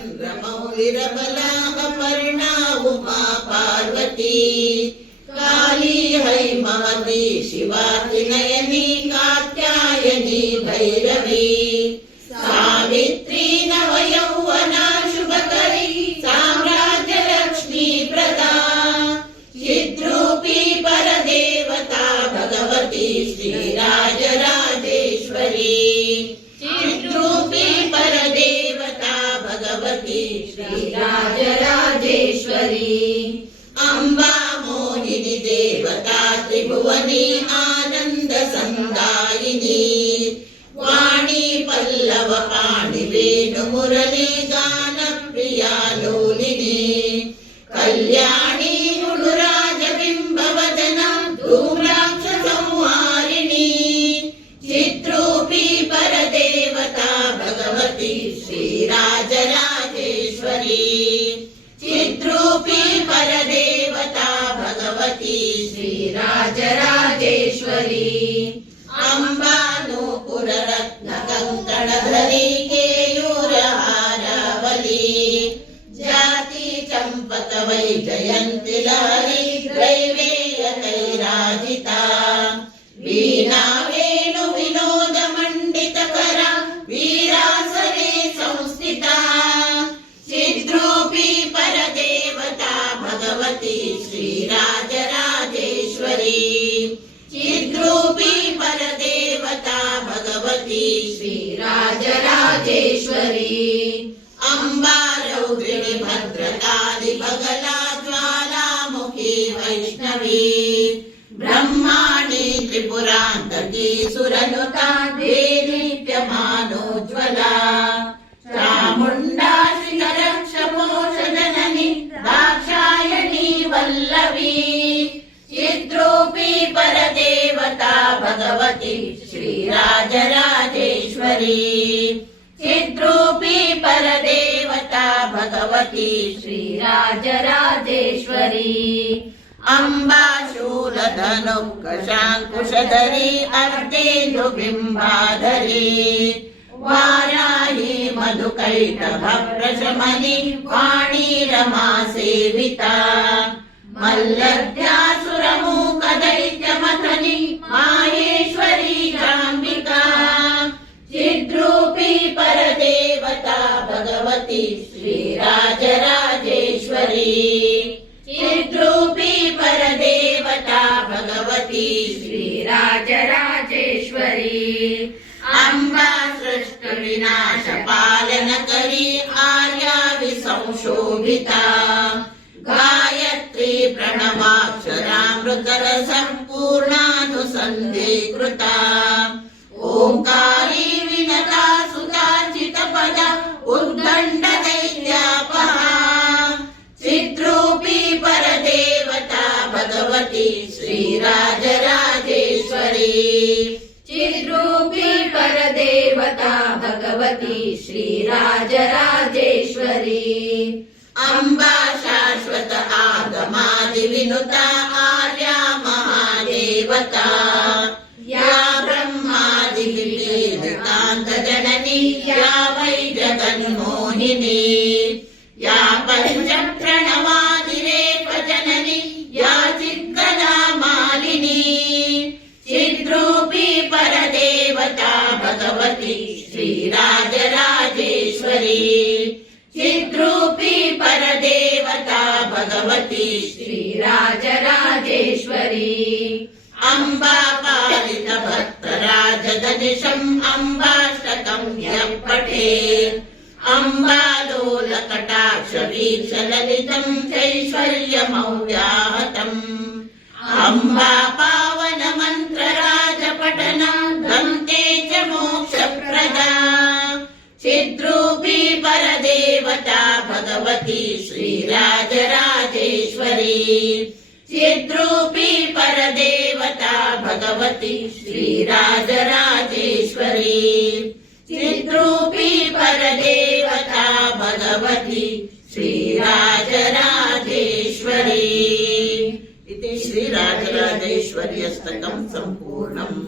चन्द्रमौलिरबला अपर्णा उमा पार्वती काली हैमवती शिवातिनयनी कात्यायनी भैरवी सावित्री नवयौवना शुभकरी साम्राज्यलक्ष्मी प्रदा चिद्रूपी परदेवता भगवती श्रीराजराजेश्वरी चिद्रूपी परदेवता भगवती श्रीराजराजेश्वरी अम्बा मोहिनी देवता त्रिभुवनी आनंद संदायिनी वाणी पल्लव पाणि वेणु मुरली गान प्रिया लोलिनी कल्याणी मुनुराज बिंबवदना धूम्राक्ष संहारिणी चिद्रूपी परदेवता भगवती श्रीराजराजेश्वरी चिद्रूपी परदेवता भगवती श्रीराजराजेश्वरी अम्बा नूपुर रत्न कंकणधरी केयूरहारावली जाति चंपक वैजयंती लहरी दैवेय कैराजिता वीणा वेणु विनोद मंडित करा वीरासने संस्थिता चिद्रूपी परदेवता भगवती श्रीराजराजेश्वरी चिद्रूपी परदेवता भगवती श्रीराजराजेश्वरी अम्बा रौद्रिणी भद्रकाली बगला ज्वालामुखी वैष्णवी ब्रह्माणी त्रिपुरान्तकी सुरनुता देदीप्यमानोज्ज्वला चामुण्डा शिखरक्षपोषजननी दाक्षायणी वल्लवी चिद्रूपी परदेवता भगवती श्रीराजराजेश्वरी चिद्रूपी परदेवता भगवती श्रीराजराजेश्वरी अम्बा शूलधनुक्कशाङ्कुशधरी अर्धेन्दुबिम्बाधरी वाराही मधुकैटभप्रशमनी वाणी रमा सेविता मल्लध्यासुरमूकदैत्यमथनी माहेश्वरी जाम्बिका चिद्रूपी परदेवता भगवती श्रीराजराजेश्वरी चिद्रूपी परदेवता भगवती श्रीराजराजेश्वरी अम्बा सृष्टिविनाश पालनकरी आर्या विसंशोभिता गायत्री प्रणवाक्षरामृतरसं पूर्णानुसन्धीकृता ओंकारी विनता सुतार्चितपदा उद्दण्डदैत्यापहा चिद्रूपी परदेवता भगवती श्रीराजराजेश्वरी चिद्रूपी परदेवता भगवती श्रीराजराजेश्वरी अम्बा शाश्वत आगमादि विनुता आर्या महादेवता या ब्रह्मादि विलीनकान्त जननी या वै जगन्मोहिनी या पंच प्रणवादिरेफ जननी या चिद्गला मालिनी चिद्रूपी परदेवता भगवती श्रीराजराजेश्वरी चिद्रूपी परदेवता भगवती श्रीराजराजेश्वरी अम्बा पालित भक्तराजदनिशम् अम्बाष्टकं यः पठेत् अम्बालोलकटाक्ष वीक्षललितं चैश्वर्यमव्याहतम् अम्बा पावन मन्त्रराजपठन गन्ते च मोक्षप्रदा चिद्रूपी परदेवता भगवती श्रीराजराजेश्वरी चिद्रूपी परदेवता भगवती श्रीराजराजेश्वरी चिद्रूपी परदेवता भगवती श्रीराजराजेश्वरी इति श्रीराजराजेश्वरी अष्टकं सम्पूर्णम्।